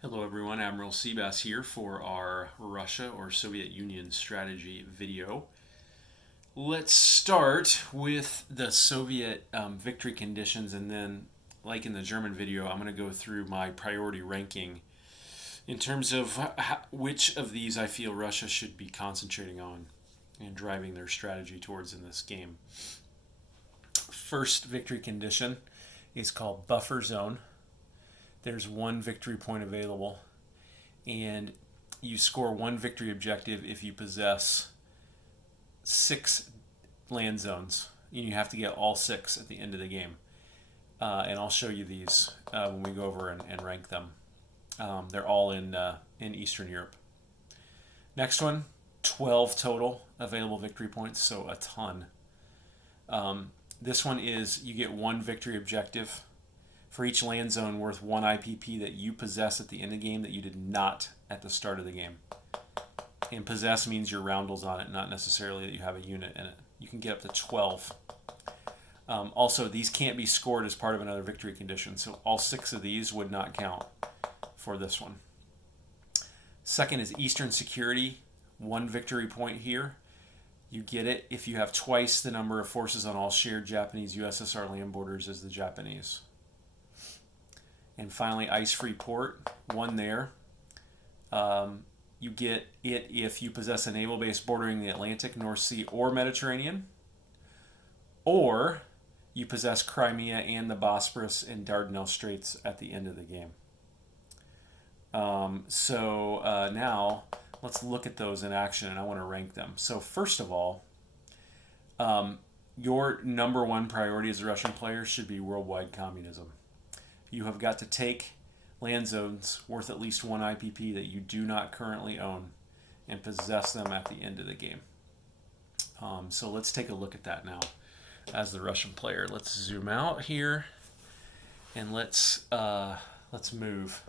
Hello everyone, Admiral Seabass here for our Russia or Soviet Union strategy video. Let's start with the Soviet victory conditions, and then, like in the German video, I'm going to go through my priority ranking in terms of which of these I feel Russia should be concentrating on and driving their strategy towards in this game. First victory condition is called buffer zone. There's one victory point available, and you score one victory objective if you possess 6 land zones. You have to get all 6 at the end of the game. And I'll show you these when we go over and rank them. They're all in Eastern Europe. Next one, 12 total available victory points, so a ton. This one is you get one victory objective for each land zone worth 1 IPP that you possess at the end of the game that you did not at the start of the game. And possess means your roundels on it, not necessarily that you have a unit in it. You can get up to 12. Also, these can't be scored as part of another victory condition, so all 6 of these would not count for this one. Second is Eastern Security, 1 victory point here. You get it if you have twice the number of forces on all shared Japanese USSR land borders as the Japanese. And finally, ice-free port, 1 there. You get it if you possess a naval base bordering the Atlantic, North Sea, or Mediterranean. Or you possess Crimea and the Bosporus and Dardanelles Straits at the end of the game. Now, let's look at those in action, and I want to rank them. So first of all, your number 1 priority as a Russian player should be worldwide communism. You have got to take land zones worth at least 1 IPP that you do not currently own and possess them at the end of the game. So let's take a look at that now as the Russian player. Let's zoom out here and let's move.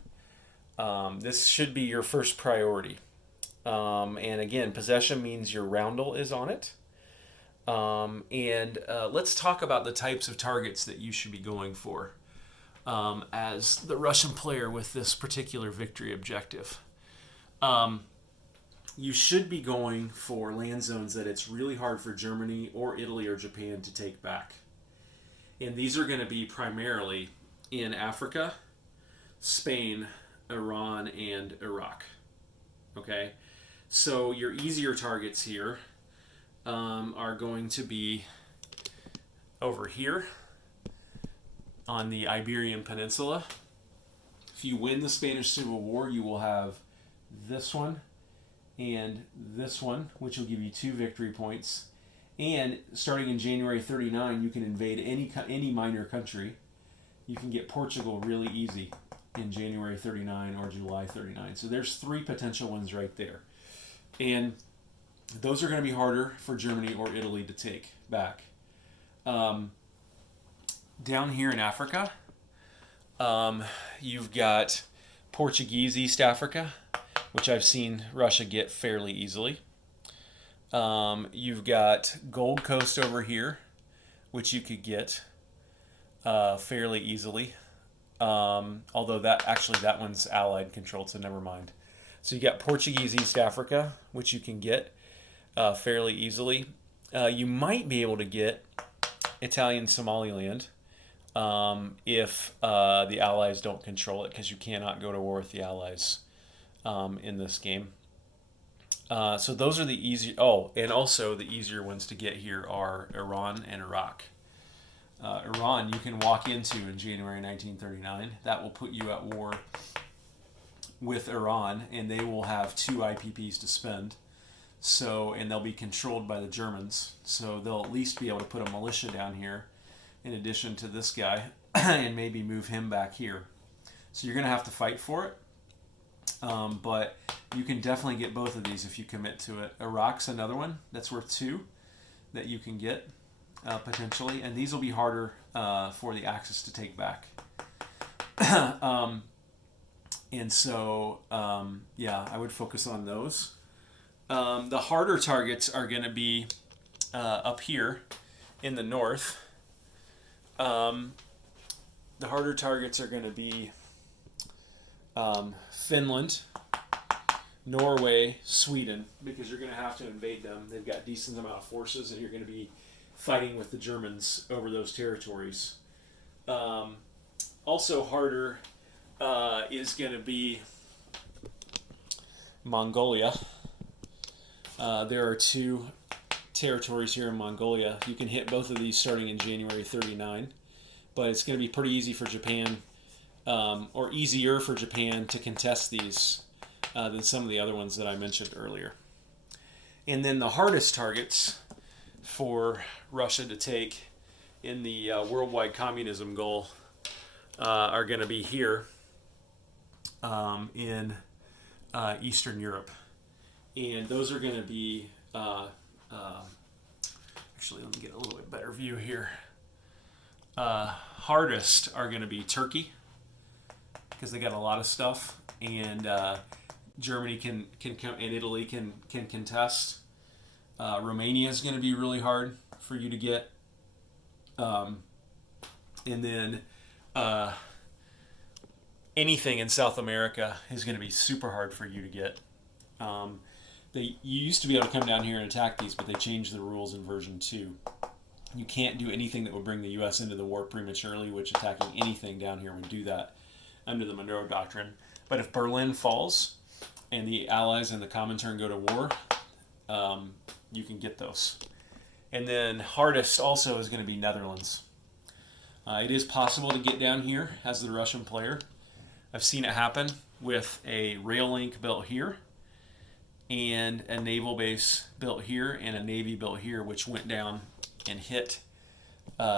This should be your first priority. And again, possession means your roundel is on it. Let's talk about the types of targets that you should be going for as the Russian player with this particular victory objective. You should be going for land zones that it's really hard for Germany or Italy or Japan to take back. And these are going to be primarily in Africa, Spain, Iran, and Iraq. Okay? So your easier targets here are going to be over here on the Iberian Peninsula. If you win the Spanish Civil War, you will have this one and this one, which will give you 2 victory points. And starting in January 39, you can invade any minor country. You can get Portugal really easy in January 39 or July 39. So there's 3 potential ones right there. And those are going to be harder for Germany or Italy to take back. Down here in Africa, you've got Portuguese East Africa, which I've seen Russia get fairly easily. You've got Gold Coast over here, which you could get fairly easily. Although that one's Allied controlled, so never mind. So you got Portuguese East Africa, which you can get fairly easily. You might be able to get Italian Somaliland if the Allies don't control it, because you cannot go to war with the Allies in this game. So those are the easy. Oh, and also the easier ones to get here are Iran and Iraq. Iran you can walk into in January 1939. That will put you at war with Iran, and they will have 2 IPPs to spend. So, and they'll be controlled by the Germans. So they'll at least be able to put a militia down here in addition to this guy and maybe move him back here. So you're going to have to fight for it. But you can definitely get both of these if you commit to it. Iraq's another one that's worth 2 that you can get potentially. And these will be harder for the Axis to take back. I would focus on those. The harder targets are going to be up here in the north. The harder targets are going to be Finland, Norway, Sweden, because you're going to have to invade them. They've got decent amount of forces, and you're going to be fighting with the Germans over those territories. Also harder is going to be Mongolia. There are 2 territories here in Mongolia. You can hit both of these starting in January 39, but it's going to be pretty easy for Japan, or easier for Japan to contest these than some of the other ones that I mentioned earlier. And then the hardest targets for Russia to take in the worldwide communism goal are going to be here in Eastern Europe. And those are going to be, actually, let me get a little bit better view here. Hardest are going to be Turkey, because they got a lot of stuff, and Germany can come, and Italy can contest. Romania is going to be really hard for you to get, and then anything in South America is going to be super hard for you to get. You used to be able to come down here and attack these, but they changed the rules in version 2. You can't do anything that would bring the U.S. into the war prematurely, which attacking anything down here would do that under the Monroe Doctrine. But if Berlin falls and the Allies and the Comintern go to war, you can get those. And then hardest also is going to be Netherlands. It is possible to get down here as the Russian player. I've seen it happen with a rail link built here, and a naval base built here, and a navy built here, which went down and hit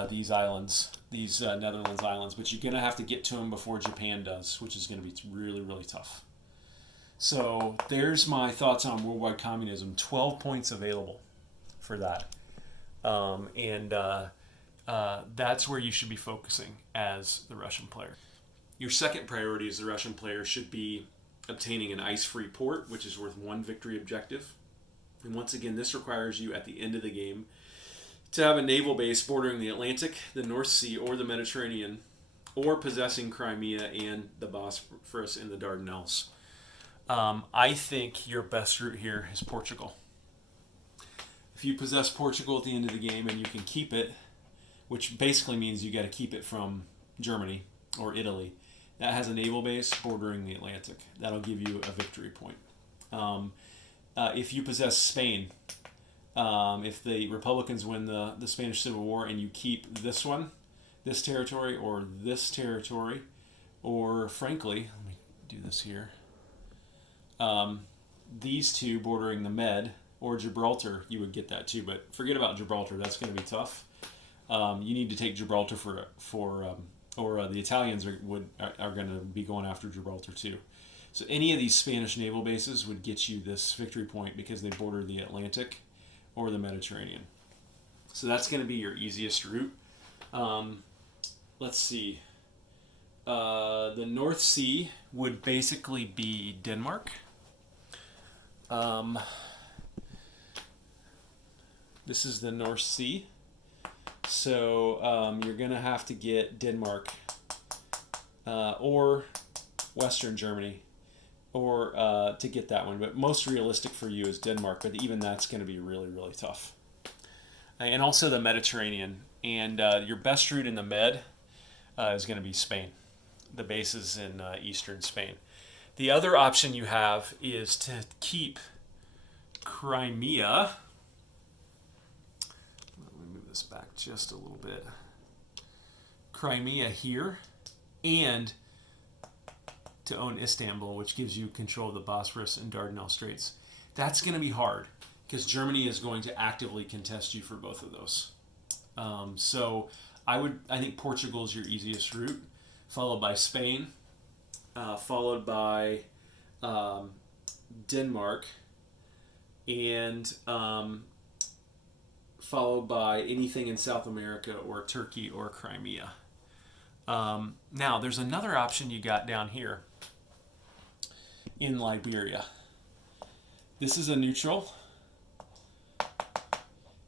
these islands, these Netherlands islands. But you're going to have to get to them before Japan does, which is going to be really, really tough. So there's my thoughts on worldwide communism. 12 points available for that. That's where you should be focusing as the Russian player. Your second priority as the Russian player should be obtaining an ice-free port, which is worth 1 victory objective. And once again, this requires you at the end of the game to have a naval base bordering the Atlantic, the North Sea, or the Mediterranean, or possessing Crimea and the Bosphorus and the Dardanelles. I think your best route here is Portugal. If you possess Portugal at the end of the game and you can keep it, which basically means you got to keep it from Germany or Italy, that has a naval base bordering the Atlantic. That'll give you a victory point. If you possess Spain, if the Republicans win the Spanish Civil War and you keep this one, this territory, or frankly, let me do this here, these 2 bordering the Med, or Gibraltar, you would get that too. But forget about Gibraltar. That's going to be tough. You need to take Gibraltar or the Italians are going to be going after Gibraltar too. So any of these Spanish naval bases would get you this victory point because they border the Atlantic or the Mediterranean. So that's going to be your easiest route. Let's see. The North Sea would basically be Denmark. This is the North Sea. So you're going to have to get Denmark or Western Germany or to get that one. But most realistic for you is Denmark, but even that's going to be really, really tough. And also the Mediterranean. And your best route in the Med is going to be Spain. The base is in eastern Spain. The other option you have is to keep Crimea. Let me move this back just a little bit. Crimea here, and to own Istanbul, which gives you control of the Bosphorus and Dardanelles Straits. That's going to be hard because Germany is going to actively contest you for both of those. So I think Portugal is your easiest route, followed by Spain, followed by Denmark, and followed by anything in South America or Turkey or Crimea. Now, there's another option you got down here in Liberia. This is a neutral,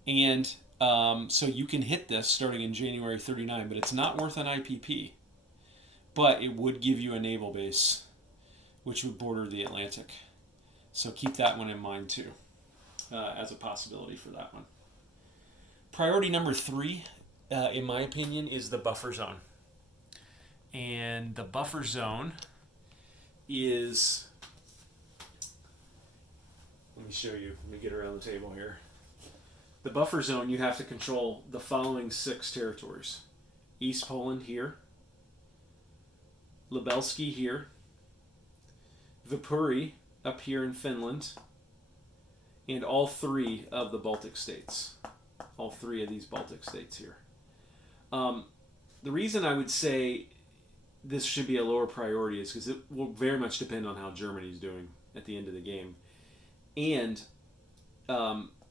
and so you can hit this starting in January 39, but it's not worth an IPP. But it would give you a naval base which would border the Atlantic. So keep that one in mind too, as a possibility for that one. Priority number 3, in my opinion, is the buffer zone. And the buffer zone is, let me show you, let me get around the table here. The buffer zone, you have to control the following 6 territories. East Poland here, Lubelski here, Viipuri up here in Finland, and all 3 of the Baltic states. All 3 of these Baltic states here. The reason I would say this should be a lower priority is because it will very much depend on how Germany's doing at the end of the game. And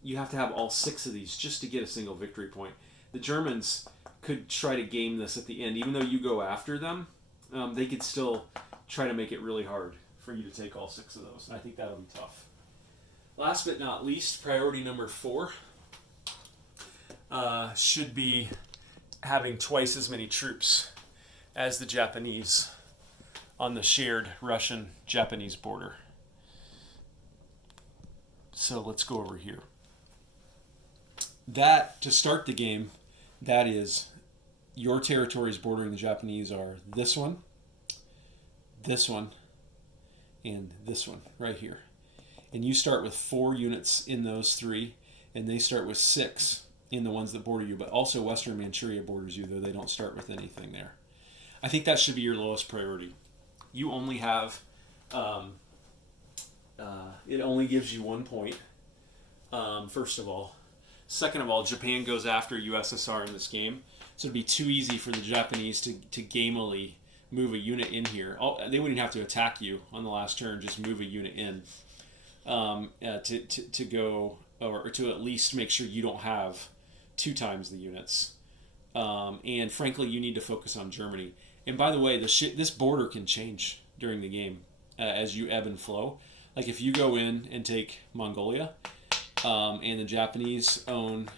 you have to have all 6 of these just to get a single victory point. The Germans could try to game this at the end. Even though you go after them, they could still try to make it really hard for you to take all 6 of those. And I think that'll be tough. Last but not least, priority number 4 should be having twice as many troops as the Japanese on the shared Russian-Japanese border. So let's go over here. That, to start the game, that is your territories bordering the Japanese are this one, and this one right here. And you start with 4 units in those 3, and they start with 6 in the ones that border you, but also Western Manchuria borders you, though they don't start with anything there. I think that should be your lowest priority. You only have, it only gives you 1 point, first of all. Second of all, Japan goes after USSR in this game, so it'd be too easy for the Japanese to gamely move a unit in here. They wouldn't have to attack you on the last turn, just move a unit in to go, or to at least make sure you don't have 2 times the units. And frankly, you need to focus on Germany. And by the way, this border can change during the game as you ebb and flow. Like if you go in and take Mongolia, and the Japanese own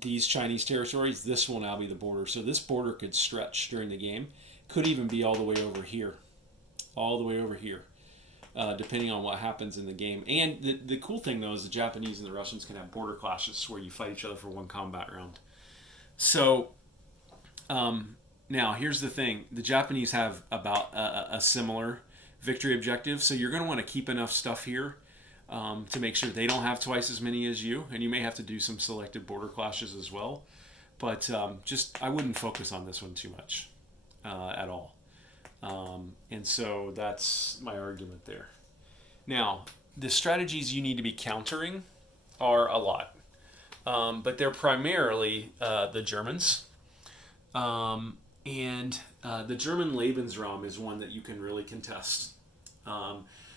these Chinese territories, this will now be the border. So this border could stretch during the game. Could even be all the way over here. Depending on what happens in the game. And the cool thing, though, is the Japanese and the Russians can have border clashes where you fight each other for 1 combat round. So, now, here's the thing. The Japanese have about a similar victory objective, so you're going to want to keep enough stuff here to make sure they don't have twice as many as you, and you may have to do some selected border clashes as well. But I wouldn't focus on this one too much at all. And so that's my argument there. Now, the strategies you need to be countering are a lot. But they're primarily the Germans. And the German Lebensraum is one that you can really contest.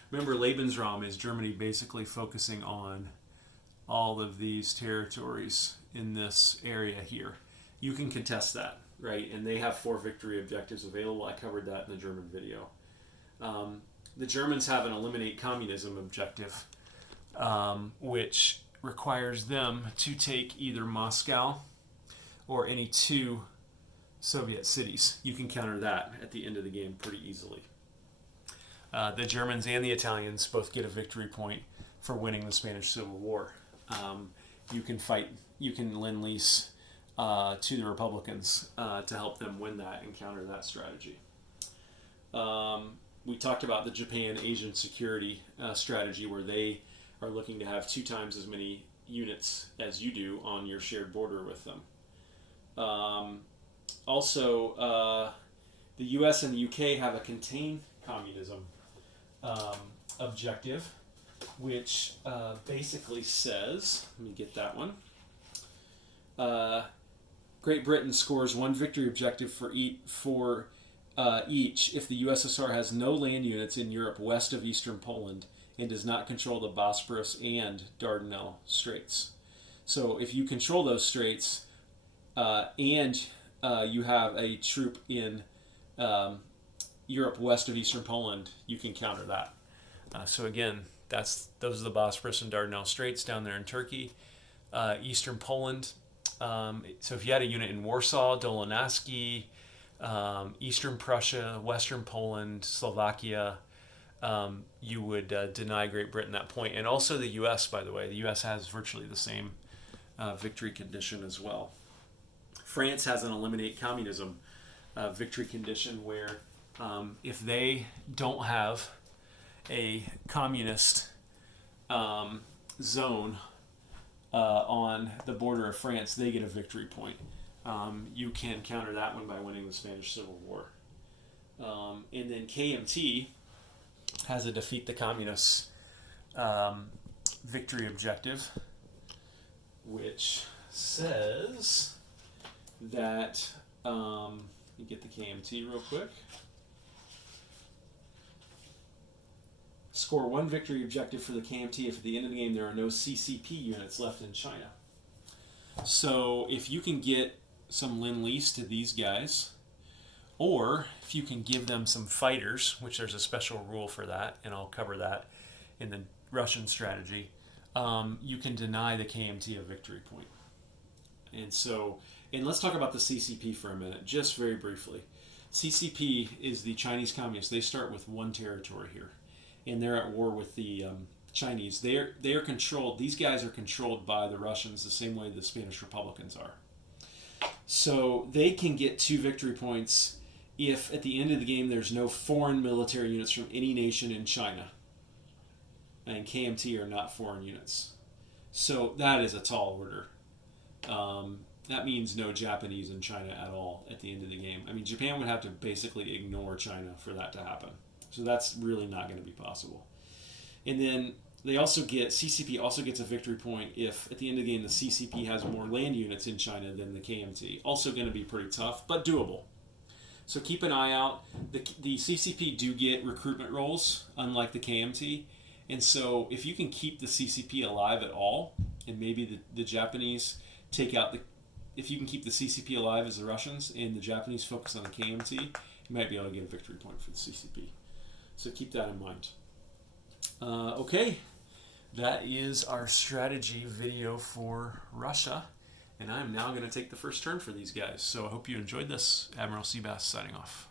Remember, Lebensraum is Germany basically focusing on all of these territories in this area here. You can contest that, right? And they have 4 victory objectives available. I covered that in the German video. The Germans have an eliminate communism objective, which requires them to take either Moscow or any 2 Soviet cities. You can counter that at the end of the game pretty easily. The Germans and the Italians both get a victory point for winning the Spanish Civil War. You can lend-lease to the Republicans to help them win that and counter that strategy. We talked about the Japan-Asian security strategy, where they are looking to have 2 times as many units as you do on your shared border with them. Also, the US and the UK have a contain communism objective, which basically says, let me get that one. Great Britain scores 1 victory objective for each if the USSR has no land units in Europe west of eastern Poland and does not control the Bosporus and Dardanelles Straits. So if you control those straits and you have a troop in Europe west of eastern Poland, you can counter that. So again, those are the Bosporus and Dardanelles Straits down there in Turkey. Eastern Poland. So if you had a unit in Warsaw, Dolinaski, Eastern Prussia, Western Poland, Slovakia, you would deny Great Britain that point. And also the U.S., by the way. The U.S. has virtually the same victory condition as well. France has an eliminate communism victory condition where if they don't have a communist zone on the border of France, they get a victory point. You can counter that one by winning the Spanish Civil War. And then KMT has a defeat the communists victory objective, which says that, let me get the KMT real quick. Score one victory objective for the KMT if at the end of the game there are no CCP units left in China. So if you can get some Lend-Lease to these guys, or if you can give them some fighters, which there's a special rule for that, and I'll cover that in the Russian strategy, you can deny the KMT a victory point. And let's talk about the CCP for a minute, just very briefly. CCP is the Chinese Communists. They start with one territory here, and they're at war with the Chinese. They are controlled. These guys are controlled by the Russians the same way the Spanish Republicans are. So they can get 2 victory points if at the end of the game there's no foreign military units from any nation in China. And KMT are not foreign units. So that is a tall order. That means no Japanese in China at all at the end of the game. I mean, Japan would have to basically ignore China for that to happen. So that's really not going to be possible. And then CCP also gets a victory point if at the end of the game the CCP has more land units in China than the KMT. Also going to be pretty tough, but doable. So keep an eye out. The CCP do get recruitment roles, unlike the KMT. And so if you can keep the CCP alive at all, and maybe the Japanese take out if you can keep the CCP alive as the Russians and the Japanese focus on the KMT, you might be able to get a victory point for the CCP. So keep that in mind. Okay, that is our strategy video for Russia. And I'm now going to take the first turn for these guys. So I hope you enjoyed this. Admiral Seabass signing off.